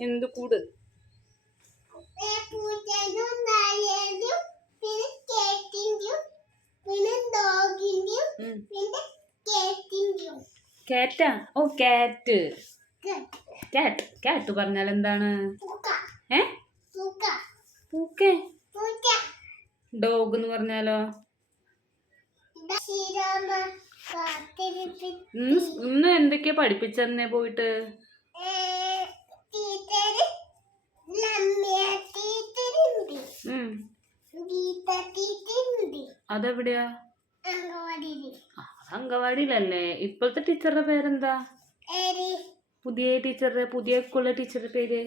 എന്ത് കൂട്? കാറ്റാ? ഓ കാറ്റ്. കാറ്റ്. കാറ്റ്. പറഞ്ഞാൽ എന്താണ്? ഏ? പൂക്ക. ഡോഗ് എന്ന് പറഞ്ഞാലോ? ഇന്ന് എന്തൊക്കെയാ പഠിപ്പിച്ചെന്നേ പോയിട്ട്? അതെവിടെയാ? അംഗവാടിയിലല്ലേ. ഇപ്പോഴത്തെ ടീച്ചറുടെ പേരെന്താ? പുതിയ ടീച്ചറുടെ പുതിയ സ്കൂളിലെ ടീച്ചറുടെ പേര്?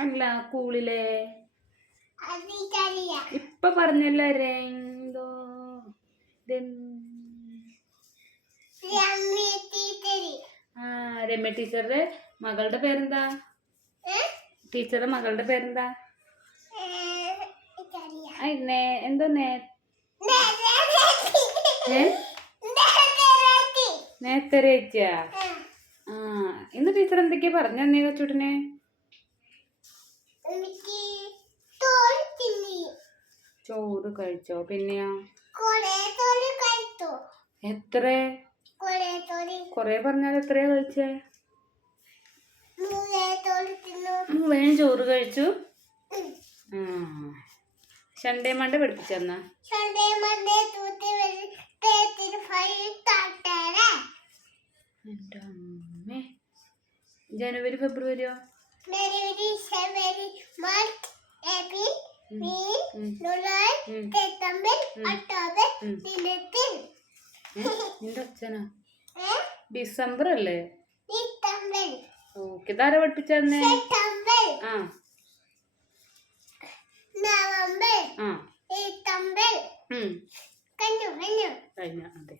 അല്ല സ്കൂളിലെ. ഇപ്പൊ പറഞ്ഞല്ലോ രംഗോ രം- രമ്യ ടീച്ചറ് ആ രമ്യ ടീച്ചറുടെ മകളുടെ പേരെന്താ? ടീച്ചറുടെ മകളുടെ പേരെന്താ? എന്തോ നേ ആ, ഇന്ന് ടീച്ചർ എന്തൊക്കെയാ പറഞ്ഞു തന്നെ കച്ചൂട്ടിനെ. ചോറ് കഴിച്ചോ? പിന്നെയാ. എത്ര? കുറേ പറഞ്ഞാൽ എത്രയാ കഴിച്ചേ? വേഗം ചോറ് കഴിച്ചു? ശണ്ടേ ഷണ്ടേ മണ്ട പഠിപ്പിച്ചെന്നാ ജനുവരി ഫെബ്രുവരിയോ? ഒക്ടോബർ? നിന്റെ അച്ഛനാ? ഡിസംബർ. അല്ലേ ഓക്കെ ധാര പഠിപ്പിച്ചേ ആ. ആ. കഴിഞ്ഞ അതെ.